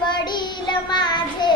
वडील माझे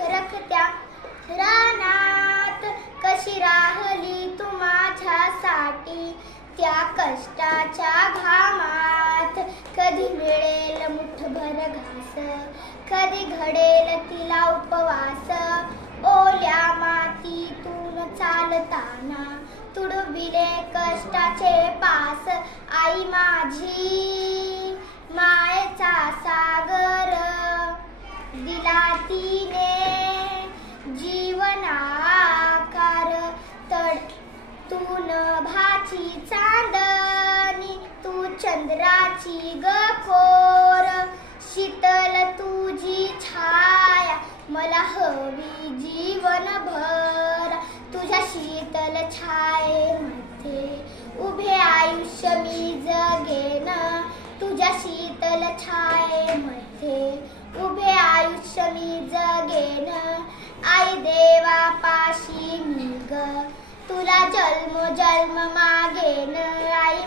रखत्या. रानात कशी राहली तू माझ्यासाठी? त्या कष्टाच्या घामात कधी मिळेल मुठभर घास? कधी घडेल तिला उपवास? ओल्या मातीतून चालताना तुडविले कष्टाचे पास. आई माझी नाकार तडतून भाची चांदणी तू चंद्राची गखोर शीतल तुझी छाया मला हवी जीवनभर. तुझ्या शीतल छायेमध्ये उभे आयुष्य मी जगेन. तुझ्या शीतल छायेमध्ये उभे आयुष्य मी ग तुला जन्म जन्म मागे न आई.